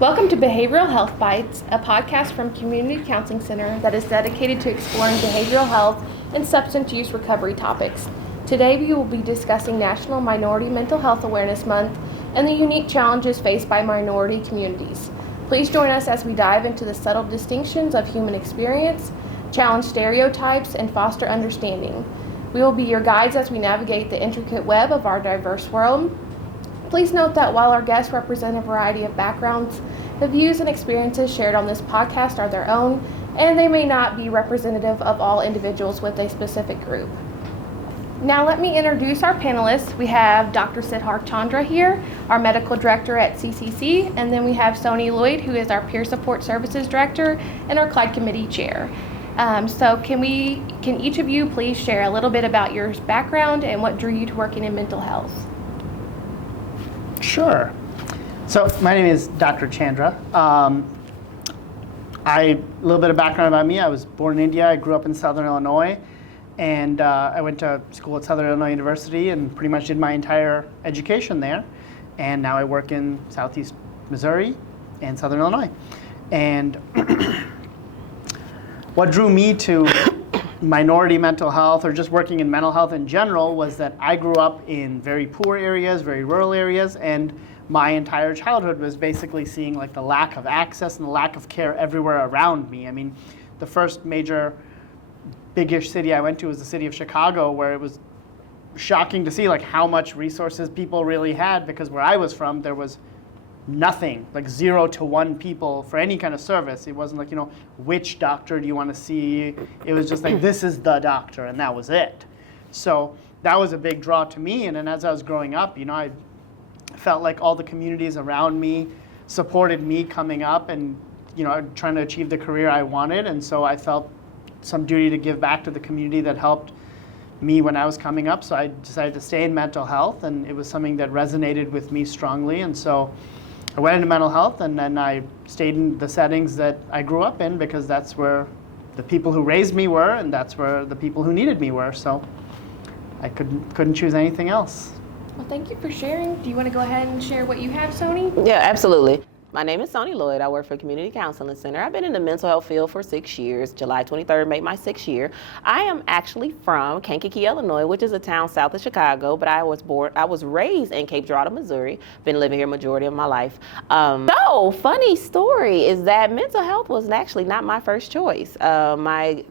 Welcome to Behavioral Health Bites, a podcast from Community Counseling Center that is dedicated to exploring behavioral health and substance use recovery topics. Today we will be discussing National Minority Mental Health Awareness Month and the unique challenges faced by minority communities. Please join us as we dive into the subtle distinctions of human experience, challenge stereotypes, and foster understanding. We will be your guides as we navigate the intricate web of our diverse world. Please note that while our guests represent a variety of backgrounds, the views and experiences shared on this podcast are their own, and they may not be representative of all individuals with a specific group. Now let me introduce our panelists. We have Dr. Sidharth Chandra here, our medical director at CCC, and then we have Soni Lloyd, who is our peer support services director and our Clyde committee chair. So can each of you please share a little bit about your background and what drew you to working in mental health? Sure. So my name is Dr. Chandra. A little bit of background about me. I was born in India. I grew up in Southern Illinois, and I went to school at Southern Illinois University and pretty much did my entire education there. And now I work in Southeast Missouri and Southern Illinois. And what drew me to minority mental health or just working in mental health in general was that I grew up in very poor areas, very rural areas, and my entire childhood was basically seeing like the lack of access and the lack of care everywhere around me. I mean, the first major big-ish city I went to was the city of Chicago, where it was shocking to see like how much resources people really had, because where I was from there was nothing, like 0 to 1 people for any kind of service. It wasn't like, which doctor do you want to see? It was just like, this is the doctor, and that was it. So that was a big draw to me. And then as I was growing up, I felt like all the communities around me supported me coming up and, trying to achieve the career I wanted. And so I felt some duty to give back to the community that helped me when I was coming up. So I decided to stay in mental health, and it was something that resonated with me strongly. And so I went into mental health, and then I stayed in the settings that I grew up in, because that's where the people who raised me were, and that's where the people who needed me were. So I couldn't choose anything else. Well, thank you for sharing. Do you want to go ahead and share what you have, Soni? Yeah, absolutely. My name is Soni Lloyd. I work for Community Counseling Center. I've been in the mental health field for 6 years. July 23rd made my 6th year. I am actually from Kankakee, Illinois, which is a town south of Chicago, but I was raised in Cape Girardeau, Missouri. Been living here majority of my life. So, funny story is that mental health was actually not my first choice. My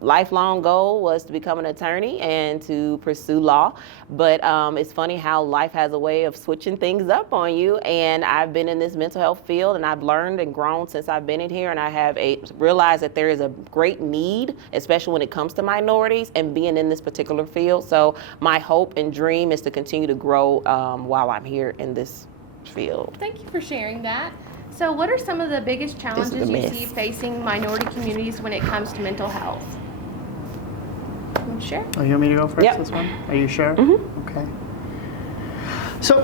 lifelong goal was to become an attorney and to pursue law, but it's funny how life has a way of switching things up on you, and I've been in this mental health field, and I've learned and grown since I've been in here, and I have realized that there is a great need, especially when it comes to minorities and being in this particular field. So my hope and dream is to continue to grow while I'm here in this field. Thank you for sharing that. So what are some of the biggest challenges you see facing minority communities when it comes to mental health? Sure. Oh, you want me to go first? Yep. This one? Are you sure? Mm-hmm. Okay. So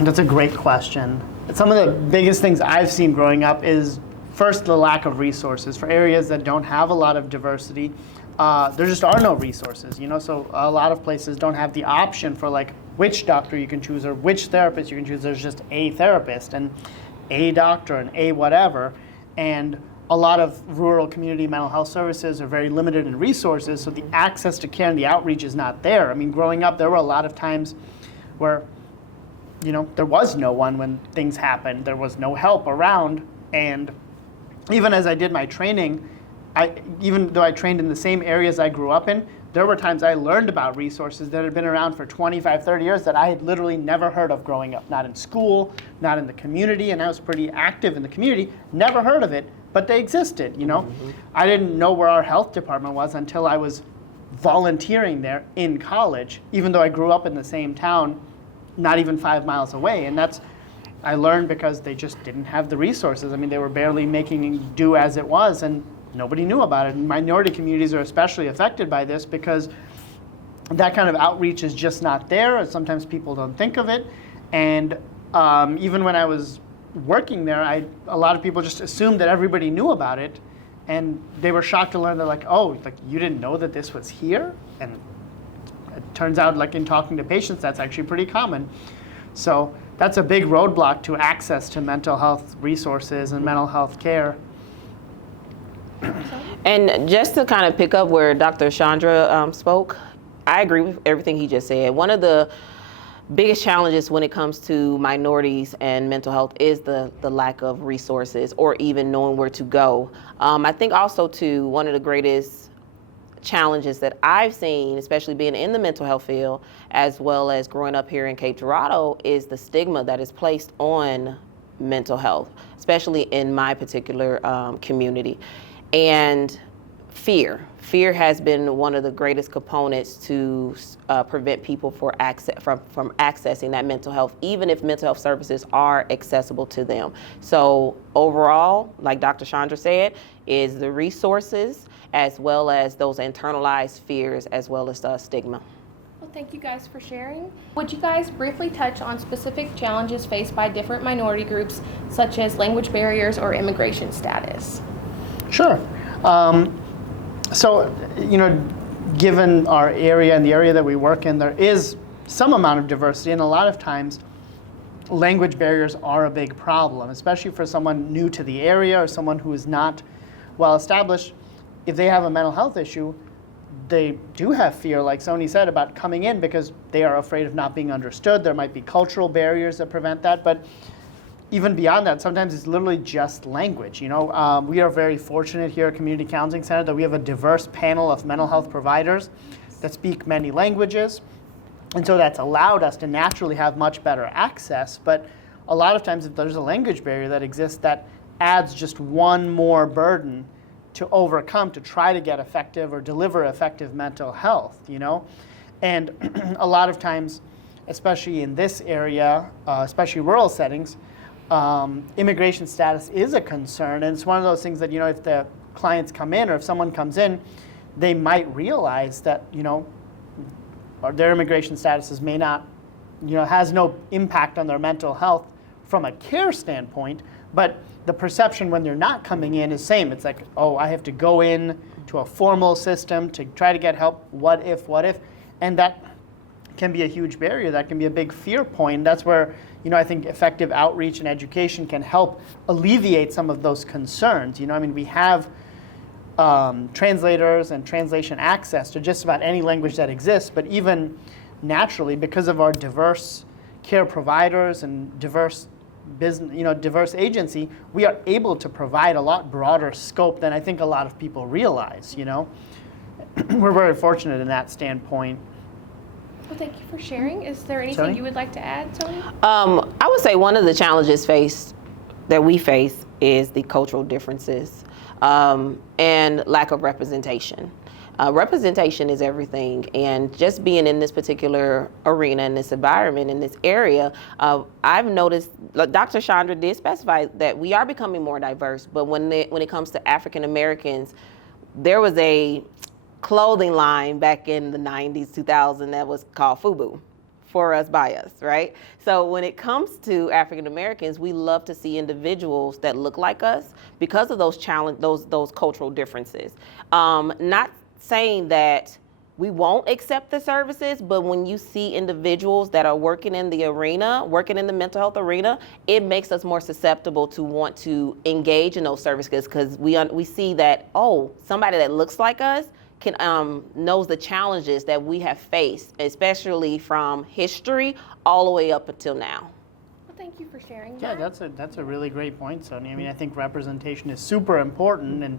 that's a great question. Some of the biggest things I've seen growing up is, first, the lack of resources. For areas that don't have a lot of diversity, there just are no resources, so a lot of places don't have the option for like which doctor you can choose or which therapist you can choose. There's just a therapist and a doctor and a whatever, and a lot of rural community mental health services are very limited in resources, so the access to care and the outreach is not there. I mean, growing up, there were a lot of times where, there was no one when things happened. There was no help around, and even as I did my training, even though I trained in the same areas I grew up in, there were times I learned about resources that had been around for 25, 30 years that I had literally never heard of growing up. Not in school, not in the community, and I was pretty active in the community, never heard of it, but they existed, Mm-hmm. I didn't know where our health department was until I was volunteering there in college, even though I grew up in the same town, not even 5 miles away. And I learned because they just didn't have the resources. I mean, they were barely making do as it was, and nobody knew about it. And minority communities are especially affected by this because that kind of outreach is just not there, and sometimes people don't think of it. And even when I was working there, a lot of people just assumed that everybody knew about it, and they were shocked to learn that you didn't know that this was here? And it turns out, like in talking to patients, that's actually pretty common. So that's a big roadblock to access to mental health resources and mental health care. And just to kind of pick up where Dr. Chandra spoke, I agree with everything he just said. One of the biggest challenges when it comes to minorities and mental health is the lack of resources or even knowing where to go. I think also too, one of the greatest challenges that I've seen, especially being in the mental health field, as well as growing up here in Cape Girardeau, is the stigma that is placed on mental health, especially in my particular community. And fear has been one of the greatest components to prevent people from accessing that mental health, even if mental health services are accessible to them. So overall, like Dr. Chandra said, is the resources as well as those internalized fears as well as stigma. Well, thank you guys for sharing. Would you guys briefly touch on specific challenges faced by different minority groups, such as language barriers or immigration status? Sure. So, given our area and the area that we work in, there is some amount of diversity, and a lot of times language barriers are a big problem, especially for someone new to the area or someone who is not well established. If they have a mental health issue, they do have fear, like Soni said, about coming in because they are afraid of not being understood. There might be cultural barriers that prevent that, but even beyond that, sometimes it's literally just language. We are very fortunate here at Community Counseling Center that we have a diverse panel of mental health providers that speak many languages. And so that's allowed us to naturally have much better access. But a lot of times if there's a language barrier that exists, that adds just one more burden to overcome to try to get effective or deliver effective mental health, And a lot of times, especially in this area, especially rural settings, immigration status is a concern, and it's one of those things that if the clients come in or if someone comes in, they might realize that their immigration statuses may not, has no impact on their mental health from a care standpoint, but the perception when they're not coming in is same. It's like, oh, I have to go in to a formal system to try to get help. What if? And that can be a huge barrier. That can be a big fear point. That's where I think effective outreach and education can help alleviate some of those concerns. We have translators and translation access to just about any language that exists, but even naturally, because of our diverse care providers and diverse business, diverse agency, we are able to provide a lot broader scope than I think a lot of people realize. We're very fortunate in that standpoint. Well, thank you for sharing. Is there anything you would like to add, Soni? I would say one of the challenges that we face is the cultural differences and lack of representation. Representation is everything, and just being in this particular arena, in this environment, in this area, I've noticed, like Dr. Chandra did specify that we are becoming more diverse, but when it comes to African Americans, there was a clothing line back in the 90s, 2000 that was called FUBU, for us, by us, right? So when it comes to African Americans, we love to see individuals that look like us because of those those cultural differences. Not saying that we won't accept the services, but when you see individuals that are working in the arena, working in the mental health arena, it makes us more susceptible to want to engage in those services because we see that, oh, somebody that looks like us knows the challenges that we have faced, especially from history all the way up until now. Well, thank you for sharing. Yeah, that's a really great point, Soni. I think representation is super important, and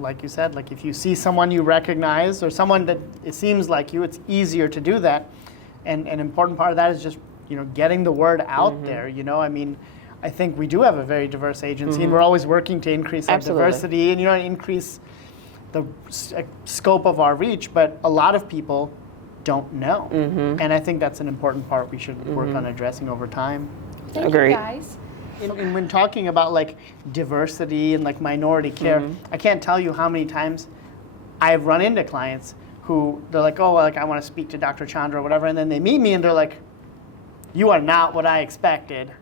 like you said, like if you see someone you recognize or someone that it seems like you, it's easier to do that. And an important part of that is just getting the word out there. I think we do have a very diverse agency, and we're always working to increase that diversity and increase the scope of our reach, but a lot of people don't know. And I think that's an important part we should work on addressing over time. Thank you, guys. And when talking about like diversity and like minority care, I can't tell you how many times I've run into clients who they're like, oh, like I want to speak to Dr. Chandra or whatever, and then they meet me and they're like, you are not what I expected.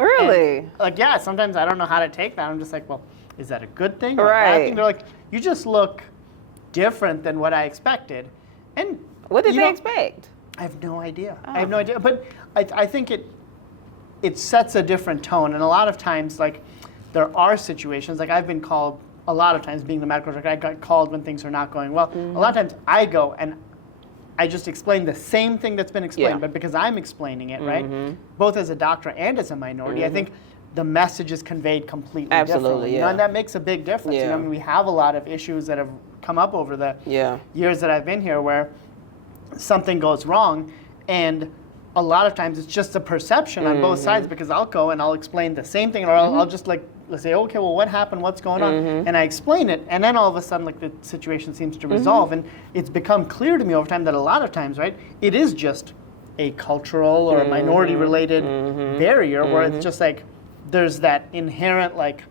Really? And, yeah, sometimes I don't know how to take that. I'm just like, well, is that a good thing or a bad thing? They're like, you just look different than what I expected. And what did they expect? I have no idea. I have no idea. But I think it sets a different tone. And a lot of times, like, there are situations, like I've been called a lot of times, being the medical director, I got called when things are not going well. A lot of times I go and I just explain the same thing that's been explained, but because I'm explaining it, right? Both as a doctor and as a minority, I think the message is conveyed completely differently. You know, and that makes a big difference. You know, I mean, we have a lot of issues that have come up over the years that I've been here where something goes wrong, and a lot of times it's just a perception on both sides, because I'll go and I'll explain the same thing, or I'll just like, let's say, okay, well, what happened? What's going on? And I explain it, and then all of a sudden, like, the situation seems to resolve, and it's become clear to me over time that a lot of times, right, it is just a cultural or a minority-related barrier where it's just like there's that inherent, like,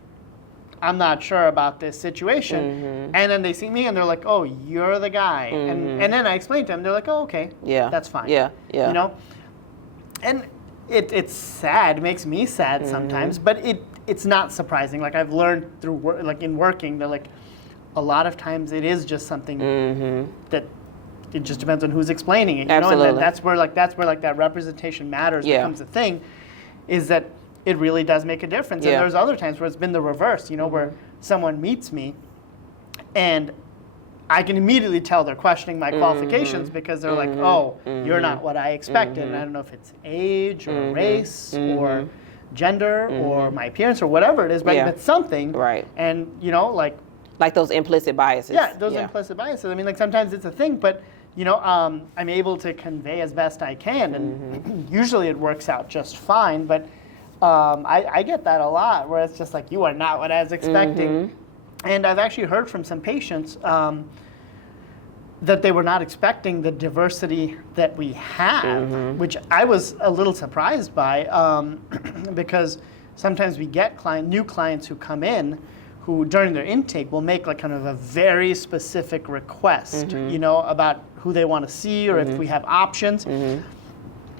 I'm not sure about this situation, and then they see me and they're like, oh, you're the guy, and then I explain to them, they're like, oh, okay, that's fine, you know, and it's sad, it makes me sad sometimes, but it's not surprising. Like, I've learned through like in working that, like, a lot of times it is just something that it just depends on who's explaining it, you know, and that's where that representation matters becomes a thing, is that it really does make a difference. And there's other times where it's been the reverse, you know, where someone meets me and I can immediately tell they're questioning my qualifications because they're like, oh, you're not what I expected. And I don't know if it's age or race or gender or my appearance or whatever it is, but it's something. And, you know, like those implicit biases. Yeah, those implicit biases. I mean, like, sometimes it's a thing, but, you know, I'm able to convey as best I can, and usually it works out just fine, but I get that a lot, where it's just like, you are not what I was expecting. And I've actually heard from some patients that they were not expecting the diversity that we have, which I was a little surprised by, because sometimes we get new clients who come in who during their intake will make like kind of a very specific request, you know, about who they want to see or if we have options.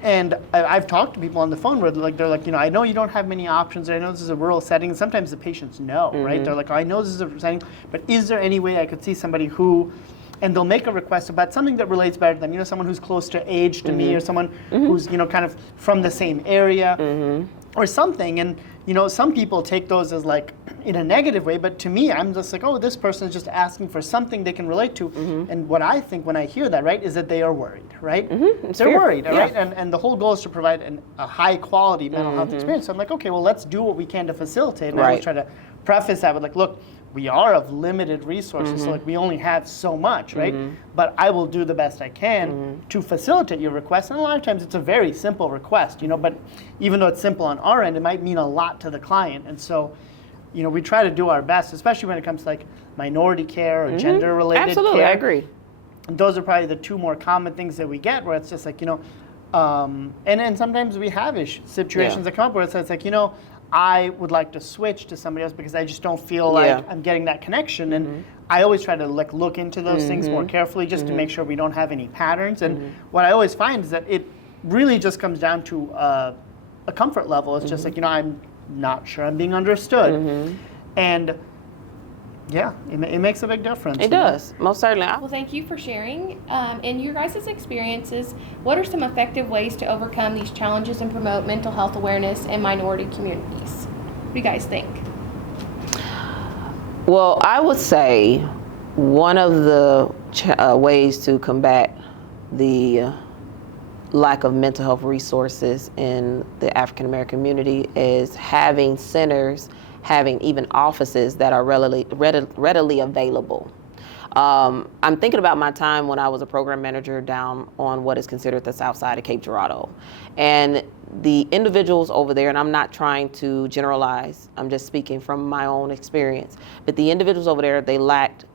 And I've talked to people on the phone where they're like, you know, I know you don't have many options, or I know this is a rural setting. And sometimes the patients know, right? They're like, oh, I know this is a setting, but is there any way I could see somebody who, and they'll make a request about something that relates better to them, you know, someone who's close to age to me, or someone who's, you know, kind of from the same area or something. And, you know, some people take those as like in a negative way, but to me, I'm just like, oh, this person is just asking for something they can relate to. And what I think when I hear that, right, is that they are worried, right? They're worried, right? And the whole goal is to provide a high quality mental health experience. So I'm like, okay, well, let's do what we can to facilitate. And I always try to preface that with like, look, we are of limited resources, so like we only have so much, right? But I will do the best I can to facilitate your request. And a lot of times it's a very simple request, you know, but even though it's simple on our end, it might mean a lot to the client. And so, you know, we try to do our best, especially when it comes to like minority care or gender-related care. Absolutely, I agree. And those are probably the two more common things that we get, where it's just like, you know, and then sometimes we have situations that come up where it's like, you know, I would like to switch to somebody else because I just don't feel like I'm getting that connection. And I always try to like look into those things more carefully just to make sure we don't have any patterns. And what I always find is that it really just comes down to a comfort level. It's just like, you know, I'm not sure I'm being understood. And yeah, it makes a big difference. It does, most certainly. Well, thank you for sharing. In your guys' experiences, what are some effective ways to overcome these challenges and promote mental health awareness in minority communities? What do you guys think? Well, I would say one of the ways to combat the lack of mental health resources in the African American community is having centers, having even offices that are readily available. I'm thinking about my time when I was a program manager down on what is considered the south side of Cape Girardeau. And the individuals over there, and I'm not trying to generalize, I'm just speaking from my own experience, but the individuals over there, they lacked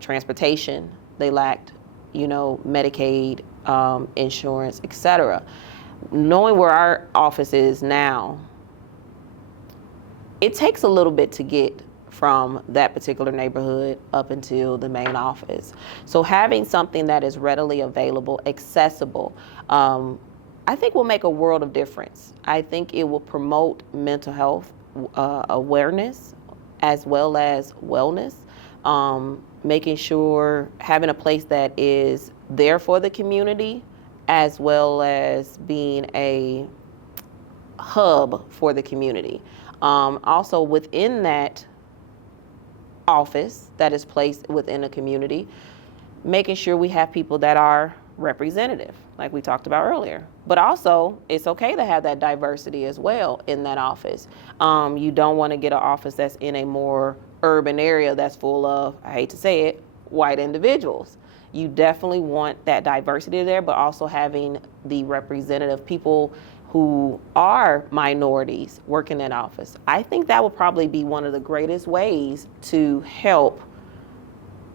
transportation, they lacked, you know, Medicaid, insurance, etc. Knowing where our office is now, it takes a little bit to get from that particular neighborhood up until the main office. So having something that is readily available, accessible, I think will make a world of difference. I think it will promote mental health awareness as well as wellness, making sure having a place that is there for the community as well as being a hub for the community. Also within that office that is placed within a community, making sure we have people that are representative, like we talked about earlier. But also, it's okay to have that diversity as well in that office. You don't want to get an office that's in a more urban area that's full of, I hate to say it, white individuals. You definitely want that diversity there, but also having the representative people who are minorities work in that office. I think that would probably be one of the greatest ways to help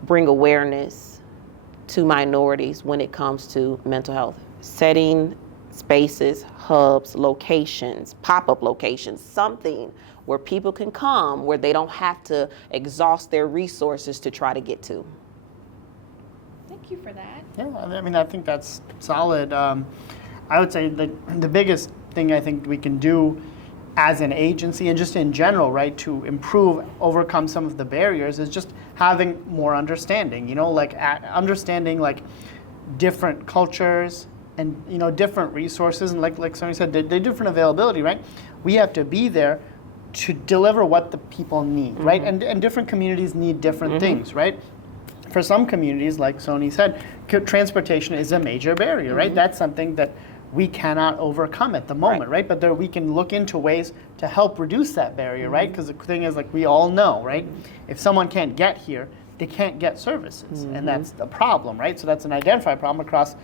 bring awareness to minorities when it comes to mental health. Setting spaces, hubs, locations, pop-up locations, something where people can come where they don't have to exhaust their resources to try to get to. Thank you for that. Yeah, I mean, I think that's solid. I would say the biggest thing I think we can do as an agency and just in general, right, to improve, overcome some of the barriers is just having more understanding, like understanding like different cultures and, different resources. And like Soni said, they're different availability, right? We have to be there to deliver what the people need, right? And different communities need different things, right? For some communities, like Soni said, transportation is a major barrier, right? That's something that we cannot overcome at the moment, right? But there we can look into ways to help reduce that barrier, right? Because the thing is, like we all know, right? If someone can't get here, they can't get services, and that's the problem, right? So that's an identified problem across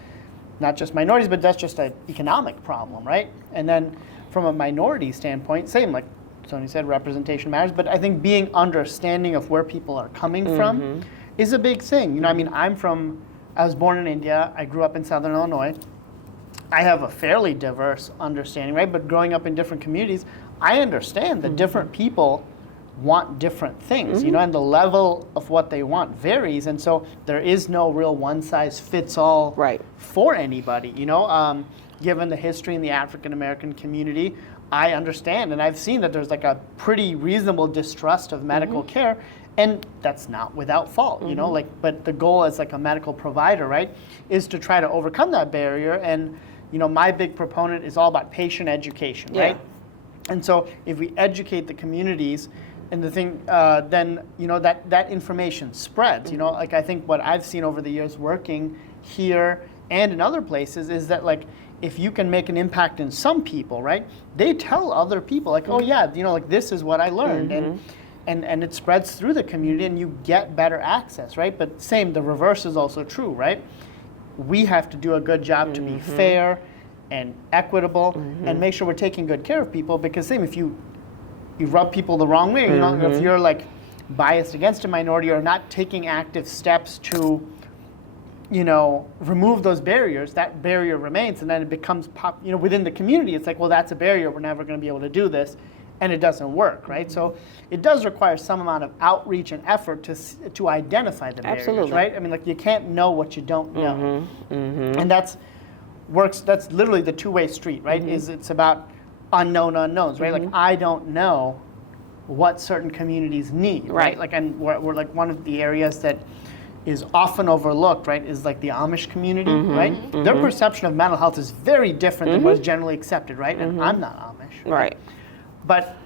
not just minorities, but that's just an economic problem, right? And then from a minority standpoint, same, like Soni said, representation matters, but I think being understanding of where people are coming from is a big thing. I mean, I was born in India, I grew up in Southern Illinois. I have a fairly diverse understanding, right? But growing up in different communities, I understand that different people want different things, and the level of what they want varies. And so there is no real one size fits all for anybody, given the history in the African American community. I understand, and I've seen that there's like a pretty reasonable distrust of medical care, and that's not without fault, but the goal as like a medical provider, right, is to try to overcome that barrier. And my big proponent is all about patient education, right? And so if we educate the communities, and the thing, then that information spreads. Like I think what I've seen over the years working here and in other places is that like if you can make an impact in some people, right, they tell other people like, oh yeah, like this is what I learned, and it spreads through the community, and you get better access, right? But the reverse is also true, right? We have to do a good job to be fair and equitable and make sure we're taking good care of people, because if you rub people the wrong way, if you're like biased against a minority or not taking active steps to, remove those barriers, that barrier remains, and then it becomes within the community, it's like, well, that's a barrier, we're never going to be able to do this, and it doesn't work, right? So it does require some amount of outreach and effort to identify the barriers, right? I mean, like you can't know what you don't know, and that's literally the two-way street, right? It's about unknown unknowns, right? Like I don't know what certain communities need, right? Like, and we're like one of the areas that is often overlooked, right, is like the Amish community, right? Their perception of mental health is very different than what is generally accepted, right? And I'm not Amish, right? But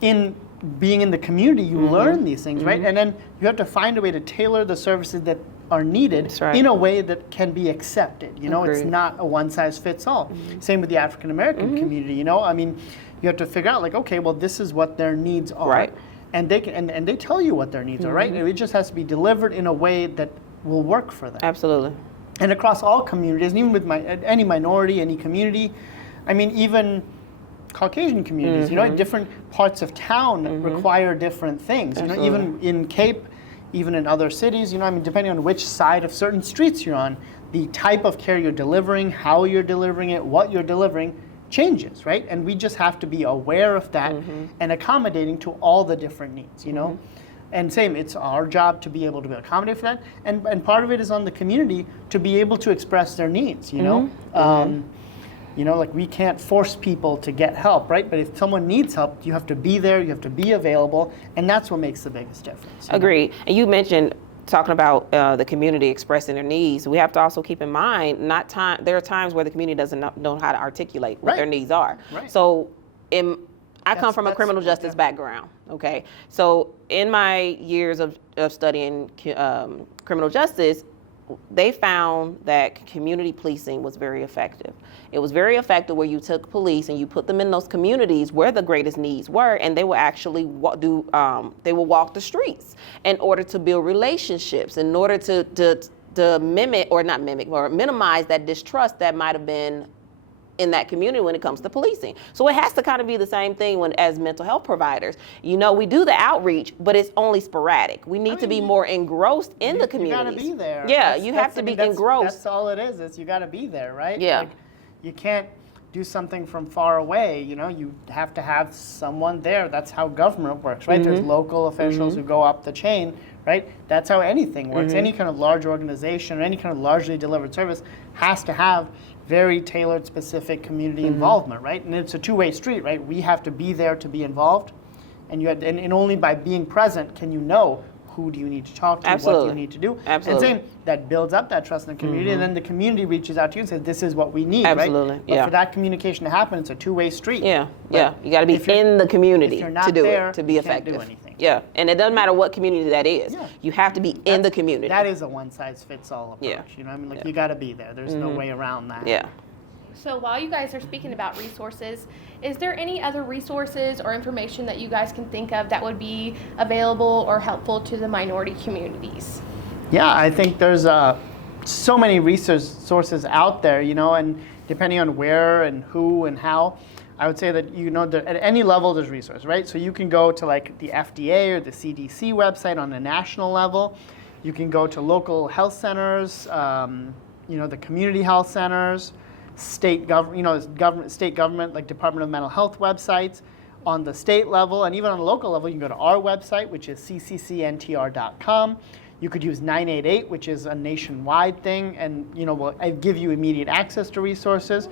in being in the community, you learn these things, right? And then you have to find a way to tailor the services that are needed in a way that can be accepted. It's not a one size fits all. Same with the African American community. I mean, you have to figure out like, okay, well, this is what their needs are, and they can and they tell you what their needs are, right? And it just has to be delivered in a way that will work for them. Absolutely. And across all communities, and even with any minority, any community, I mean, even Caucasian communities, different parts of town require different things. Even in Cape, even in other cities, I mean, depending on which side of certain streets you're on, the type of care you're delivering, how you're delivering it, what you're delivering changes, right? And we just have to be aware of that and accommodating to all the different needs, And it's our job to be able to accommodate for that. And part of it is on the community to be able to express their needs, like we can't force people to get help, right? But if someone needs help, you have to be there, you have to be available, and that's what makes the biggest difference. Agreed. And you mentioned talking about the community expressing their needs. We have to also keep in mind, there are times where the community doesn't know how to articulate what their needs are. So I come from a That's criminal justice background, okay? So in my years of studying criminal justice, they found that community policing was very effective. It was very effective where you took police and you put them in those communities where the greatest needs were, and they will actually they will walk the streets in order to build relationships, in order to mimic, or not mimic, or minimize that distrust that might have been in that community when it comes to policing. So it has to kind of be the same thing as mental health providers. You know, we do the outreach, but it's only sporadic. We need to be more engrossed in the community. You gotta be there. Yeah, you have to be engrossed. That's all it is you gotta be there, right? Yeah. Like, you can't do something from far away, you know, you have to have someone there. That's how government works, right? There's local officials who go up the chain, right? That's how anything works. Any kind of large organization or any kind of largely delivered service has to have very tailored, specific community involvement, right? And it's a two-way street, right? We have to be there to be involved, and and only by being present can you know who do you need to talk to, Absolutely. what do you need to do. Absolutely. And same, that builds up that trust in the community, and then the community reaches out to you and says, this is what we need, Absolutely. right? But for that communication to happen, it's a two-way street. Yeah, But yeah. You got to be in the community if you're not to do there, it, to be you effective. can't do anything. Yeah, and it doesn't matter what community that is. Yeah. You have to be in the community. That is a one-size-fits-all approach, Yeah. you know what I mean? Like, you gotta be there. There's no way around that. Yeah. So while you guys are speaking about resources, is there any other resources or information that you guys can think of that would be available or helpful to the minority communities? Yeah, I think there's so many resources out there, you know, and depending on where and who and how, I would say that, you know, that at any level there's resources, right? So you can go to like the FDA or the CDC website on a national level. You can go to local health centers, you know, the community health centers, state government, like Department of Mental Health websites. On the state level and even on the local level, you can go to our website, which is cccntr.com. You could use 988, which is a nationwide thing, and you know, will give you immediate access to resources.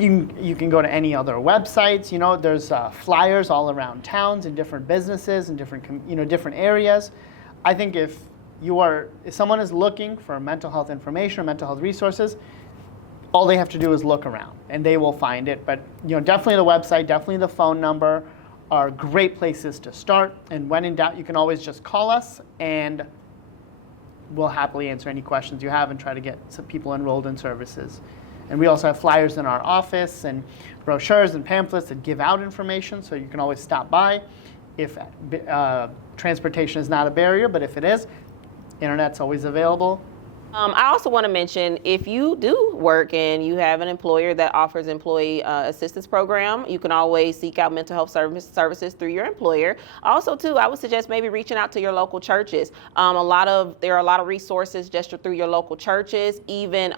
You can go to any other websites. You know, there's flyers all around towns and different businesses and different areas. I think if someone is looking for mental health information or mental health resources, all they have to do is look around and they will find it. But you know, definitely the website, definitely the phone number are great places to start. And when in doubt, you can always just call us and we'll happily answer any questions you have and try to get some people enrolled in services. And we also have flyers in our office and brochures and pamphlets that give out information, so you can always stop by if transportation is not a barrier, but if it is, internet's always available. I also want to mention, if you do work and you have an employer that offers employee assistance program, you can always seek out mental health services through your employer. Also, too, I would suggest maybe reaching out to your local churches. There are a lot of resources just through your local churches. Even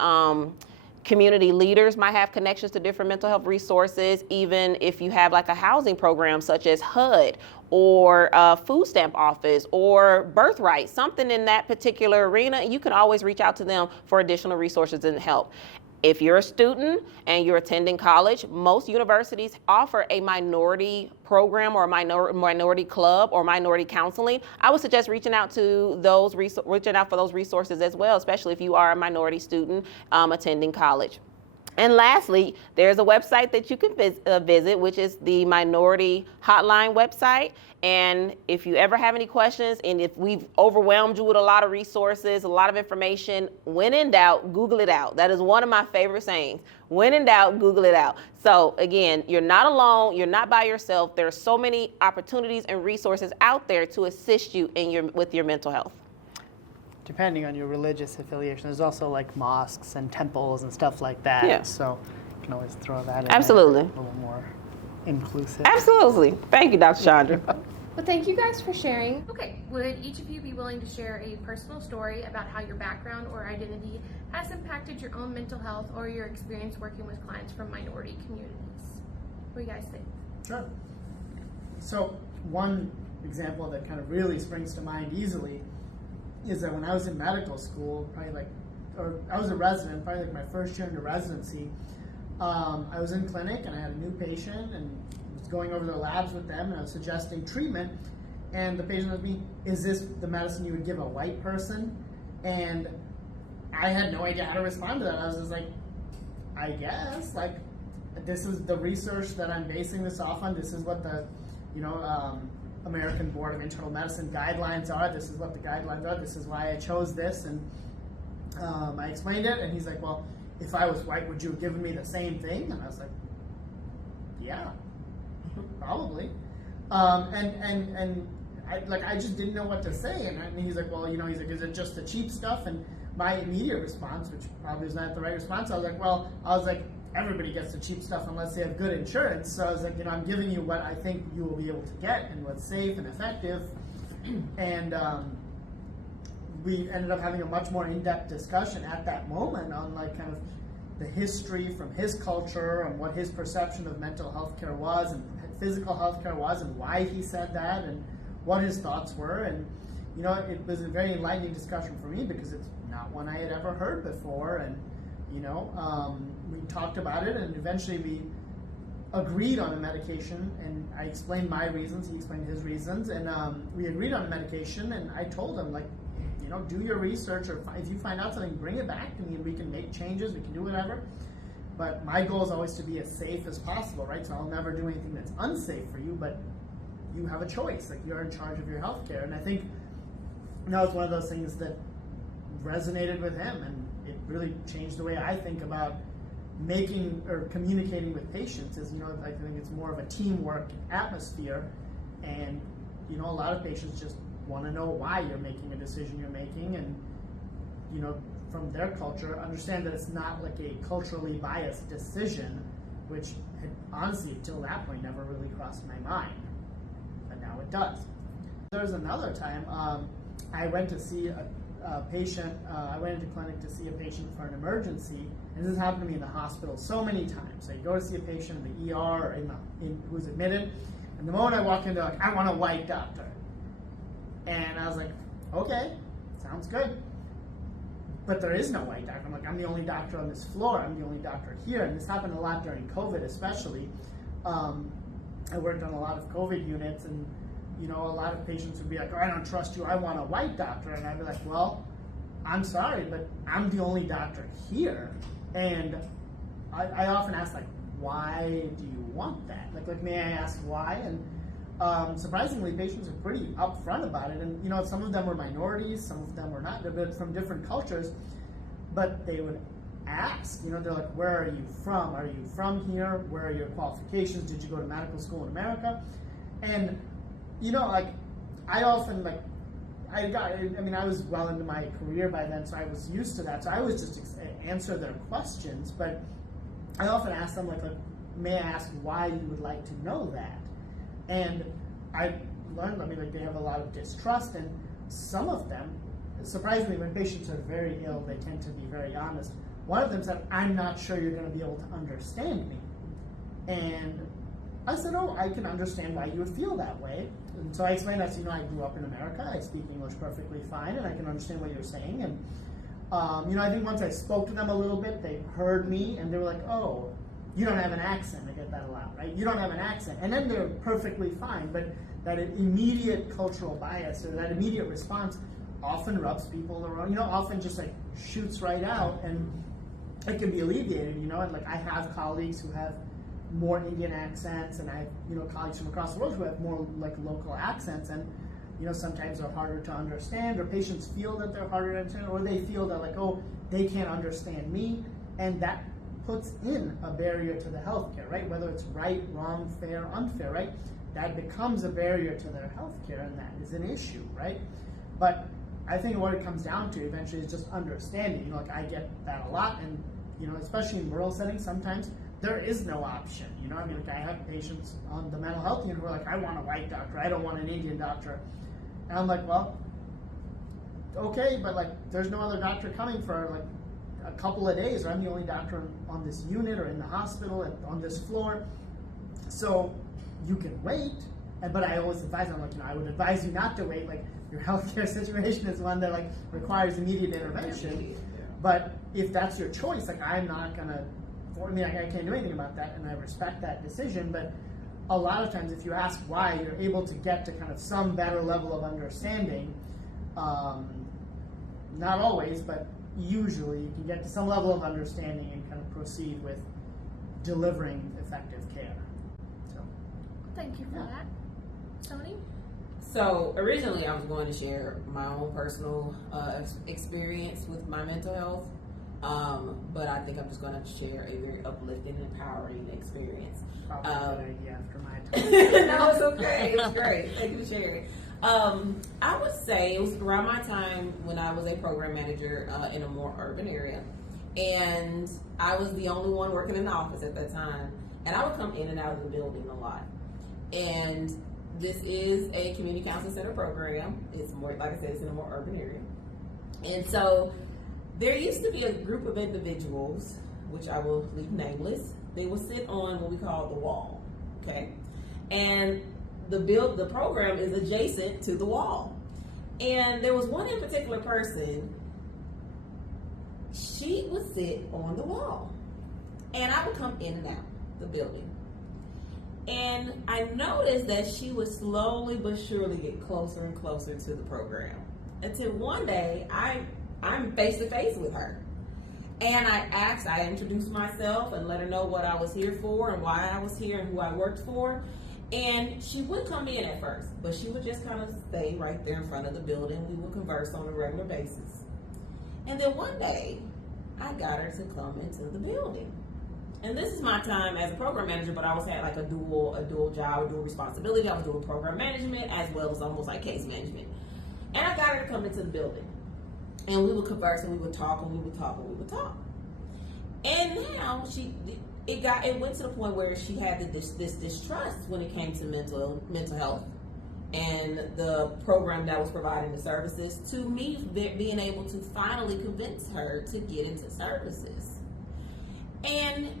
community leaders might have connections to different mental health resources, even if you have like a housing program such as HUD or a food stamp office or Birthright, something in that particular arena, you can always reach out to them for additional resources and help. If you're a student and you're attending college, most universities offer a minority program or a minority club or minority counseling. I would suggest reaching out for those resources as well, especially if you are a minority student attending college. And lastly, there's a website that you can visit, which is the Minority Hotline website. And if you ever have any questions, and if we've overwhelmed you with a lot of resources, a lot of information, when in doubt, Google it out. That is one of my favorite sayings. When in doubt, Google it out. So again, you're not alone. You're not by yourself. There are so many opportunities and resources out there to assist you with your mental health. Depending on your religious affiliation, there's also like mosques and temples and stuff like that. Yeah. So you can always throw that in. Absolutely. There, a little more inclusive. Absolutely. Thank you, Dr. Chandra. Well, thank you guys for sharing. Okay, would each of you be willing to share a personal story about how your background or identity has impacted your own mental health or your experience working with clients from minority communities? What do you guys think? Sure. So one example that kind of really springs to mind easily is that when I was in medical school, I was a resident, probably like my first year into residency, I was in clinic and I had a new patient and was going over their labs with them and I was suggesting treatment, and the patient asked me, is this the medicine you would give a white person? And I had no idea how to respond to that. I was just like, I guess, this is the research that I'm basing this off on. This is what the, American Board of Internal Medicine guidelines are. This is what the guidelines are. This is why I chose this. And I explained it, and he's like, well, if I was white, would you have given me the same thing? And I was like, yeah, probably. And I just didn't know what to say. And he's like, well, he's like, is it just the cheap stuff? And my immediate response, which probably is not the right response, I was like, everybody gets the cheap stuff unless they have good insurance. So I was like, I'm giving you what I think you will be able to get and what's safe and effective. And we ended up having a much more in-depth discussion at that moment on kind of the history from his culture and what his perception of mental health care was and physical health care was and why he said that and what his thoughts were. And it was a very enlightening discussion for me because it's not one I had ever heard before. And we talked about it, and eventually we agreed on a medication, and I explained my reasons, he explained his reasons, and we agreed on a medication, and I told him, do your research, or if you find out something, bring it back to me, and we can make changes, we can do whatever. But my goal is always to be as safe as possible, right? So I'll never do anything that's unsafe for you, but you have a choice, you're in charge of your healthcare. And I think it's one of those things that resonated with him, and it really changed the way I think about making or communicating with patients. Is I think it's more of a teamwork atmosphere, and a lot of patients just want to know why you're making a decision you're making, and from their culture understand that it's not a culturally biased decision, which had honestly until that point never really crossed my mind, but now it does. There's another time I went to see a patient. I went into clinic to see a patient for an emergency, and this has happened to me in the hospital so many times. So you go to see a patient in the ER or who's admitted, and the moment I walk in, they're like, I want a white doctor. And I was like, okay, sounds good. But there is no white doctor. I'm like, I'm the only doctor on this floor. I'm the only doctor here. And this happened a lot during COVID, especially. I worked on a lot of COVID units, and a lot of patients would be like, oh, I don't trust you, I want a white doctor. And I'd be like, well, I'm sorry, but I'm the only doctor here. And I often ask, why do you want that? May I ask why? And surprisingly, patients are pretty upfront about it. And, some of them were minorities, some of them were not, but from different cultures. But they would ask, they're like, where are you from? Are you from here? Where are your qualifications? Did you go to medical school in America? And I often, I was well into my career by then, so I was used to that. So I was just answer their questions, but I often ask them, may I ask why you would like to know that? And I learned, they have a lot of distrust, and some of them, surprisingly, when patients are very ill, they tend to be very honest. One of them said, I'm not sure you're going to be able to understand me. And I said, oh, I can understand why you would feel that way. And so I explained, I said, I grew up in America, I speak English perfectly fine, and I can understand what you're saying. And, I think once I spoke to them a little bit, they heard me, and they were like, oh, you don't have an accent. I get that a lot, right? You don't have an accent. And then they're perfectly fine, but that immediate cultural bias or that immediate response often rubs people the wrong, often just shoots right out, and it can be alleviated, and I have colleagues who have more Indian accents, and I have, colleagues from across the world who have more local accents, and sometimes they're harder to understand, or patients feel that they're harder to understand, or they feel that oh, they can't understand me, and that puts in a barrier to the healthcare, right? Whether it's right, wrong, fair, unfair, right? That becomes a barrier to their healthcare, and that is an issue, right? But I think what it comes down to eventually is just understanding. I get that a lot, and especially in rural settings, sometimes there is no option. I have patients on the mental health unit who are like, I want a white doctor, I don't want an Indian doctor. And I'm like, well, okay, but there's no other doctor coming for a couple of days, or I'm the only doctor on this unit or in the hospital on this floor. So you can wait, but I always advise them, I would advise you not to wait. Your healthcare situation is one that requires immediate intervention. But if that's your choice, I'm not gonna. I can't do anything about that, and I respect that decision. But a lot of times, if you ask why, you're able to get to kind of some better level of understanding. Not always, but usually you can get to some level of understanding and kind of proceed with delivering effective care. So, Thank you for that. Sony? So originally I was going to share my own personal experience with my mental health, but I think I'm just going to share a very uplifting and empowering experience. probably a good idea after my time. No, it's okay. It's great. Thank you for sharing. I would say it was around my time when I was a program manager in a more urban area, and I was the only one working in the office at that time, and I would come in and out of the building a lot. And this is a community counseling center program. It's more, like I said, it's in a more urban area. And so there used to be a group of individuals, which I will leave nameless. They will sit on what we call the wall, okay? And the program is adjacent to the wall. And there was one in particular person, she would sit on the wall. And I would come in and out the building. And I noticed that she would slowly but surely get closer and closer to the program. Until one day, I'm face to face with her. And I introduced myself and let her know what I was here for and why I was here and who I worked for. And she would come in at first, but she would just kind of stay right there in front of the building. We would converse on a regular basis. And then one day, I got her to come into the building. And this is my time as a program manager, but I always had like a dual job, a dual responsibility. I was doing program management as well as almost like case management. And I got her to come into the building. And we would converse and we would talk and we would talk and we would talk. And now it went to the point where she had this distrust when it came to mental health and the program that was providing the services, to me being able to finally convince her to get into services. And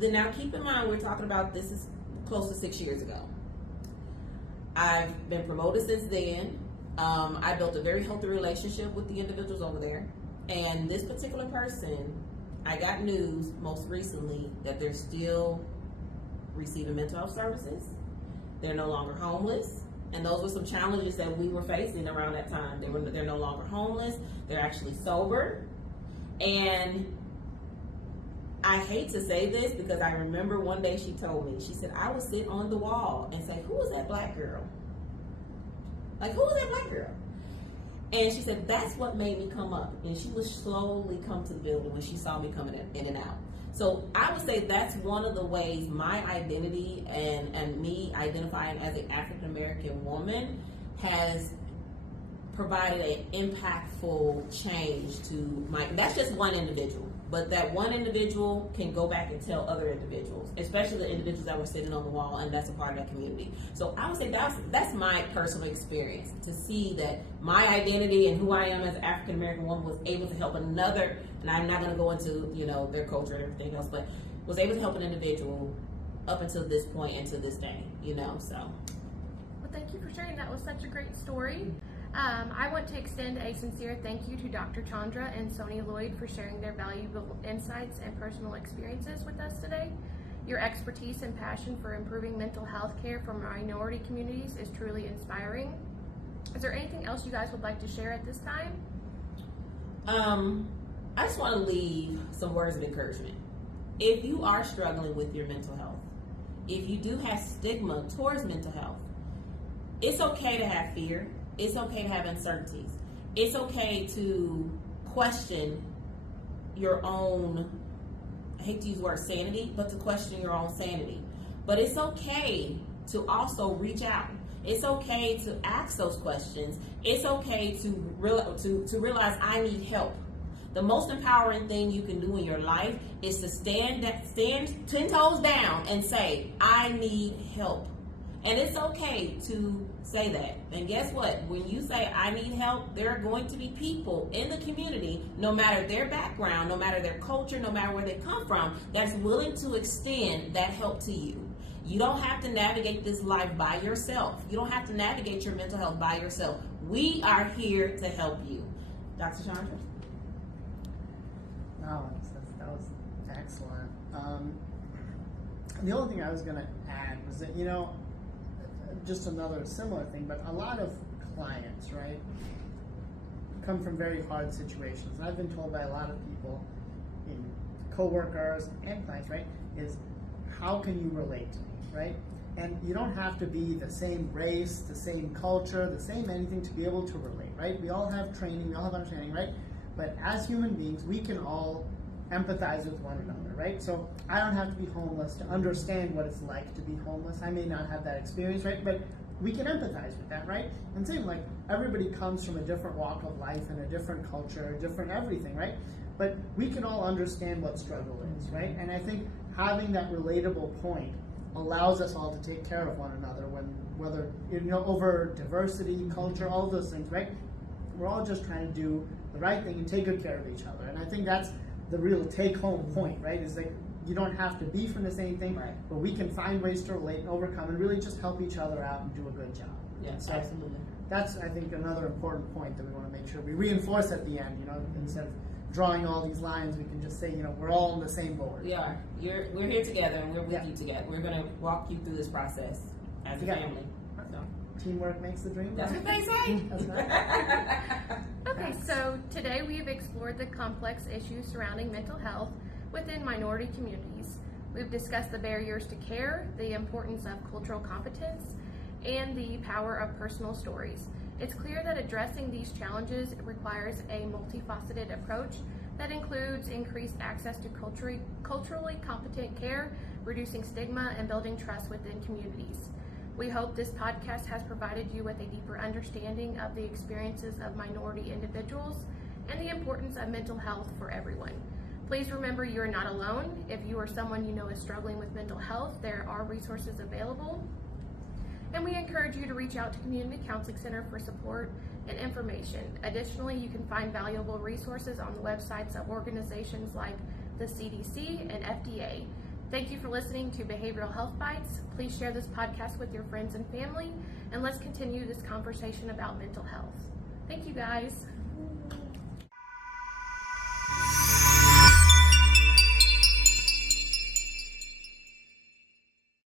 now keep in mind, we're talking about this is close to 6 years ago. I've been promoted since then. I built a very healthy relationship with the individuals over there. And this particular person, I got news most recently that they're still receiving mental health services. They're no longer homeless. And those were some challenges that we were facing around that time. They're no longer homeless. They're actually sober. And I hate to say this because I remember one day she told me, she said, I would sit on the wall and say, who was that black girl? Like, who was that black girl? And she said, that's what made me come up. And she would slowly come to the building when she saw me coming in and out. So I would say that's one of the ways my identity and me identifying as an African-American woman has provided an impactful change to that's just one individual. But that one individual can go back and tell other individuals, especially the individuals that were sitting on the wall, and that's a part of that community. So I would say that's my personal experience, to see that my identity and who I am as an African American woman was able to help another, and I'm not going to go into their culture and everything else, but was able to help an individual up until this point and to this day. So. Well, thank you for sharing. That was such a great story. I want to extend a sincere thank you to Dr. Chandra and Soni Lloyd for sharing their valuable insights and personal experiences with us today. Your expertise and passion for improving mental health care for minority communities is truly inspiring. Is there anything else you guys would like to share at this time? I just want to leave some words of encouragement. If you are struggling with your mental health, if you do have stigma towards mental health, it's okay to have fear. It's okay to have uncertainties. It's okay to question your own, I hate to use the word sanity, but to question your own sanity. But it's okay to also reach out. It's okay to ask those questions. It's okay to realize I need help. The most empowering thing you can do in your life is to stand 10 toes down and say, I need help. And it's okay to say that. And guess what? When you say, I need help, there are going to be people in the community, no matter their background, no matter their culture, no matter where they come from, that's willing to extend that help to you. You don't have to navigate this life by yourself. You don't have to navigate your mental health by yourself. We are here to help you. Dr. Chandra? No, that was excellent. The only thing I was going to add was that, just another similar thing, but a lot of clients, right, come from very hard situations. And I've been told by a lot of people in coworkers and clients, right, is how can you relate to me, right? And you don't have to be the same race, the same culture, the same anything to be able to relate, right? We all have training, we all have understanding, right? But as human beings, we can all empathize with one another, right? So I don't have to be homeless to understand what it's like to be homeless. I may not have that experience, right? But we can empathize with that, right? And same, like, everybody comes from a different walk of life and a different culture, a different everything, right? But we can all understand what struggle is, right? And I think having that relatable point allows us all to take care of one another whether over diversity, culture, all those things, right? We're all just trying to do the right thing and take good care of each other. And I think that's the real take-home point, right? Is like, you don't have to be from the same thing, right, but we can find ways to relate and overcome and really just help each other out and do a good job. Yes, so absolutely. That's, I think, another important point that we want to make sure we reinforce at the end. Instead of drawing all these lines, we can just say, we're all on the same board. We are. We're here together, and we're with you together. We're going to walk you through this process as a family. So. Teamwork makes the dream work. That's what they say. That's right. Okay, so today we have explored the complex issues surrounding mental health within minority communities. We've discussed the barriers to care, the importance of cultural competence, and the power of personal stories. It's clear that addressing these challenges requires a multifaceted approach that includes increased access to culturally competent care, reducing stigma, and building trust within communities. We hope this podcast has provided you with a deeper understanding of the experiences of minority individuals and the importance of mental health for everyone. Please remember you are not alone. If you or someone you know is struggling with mental health, there are resources available. And we encourage you to reach out to Community Counseling Center for support and information. Additionally, you can find valuable resources on the websites of organizations like the CDC and FDA. Thank you for listening to Behavioral Health Bites. Please share this podcast with your friends and family, and let's continue this conversation about mental health. Thank you, guys.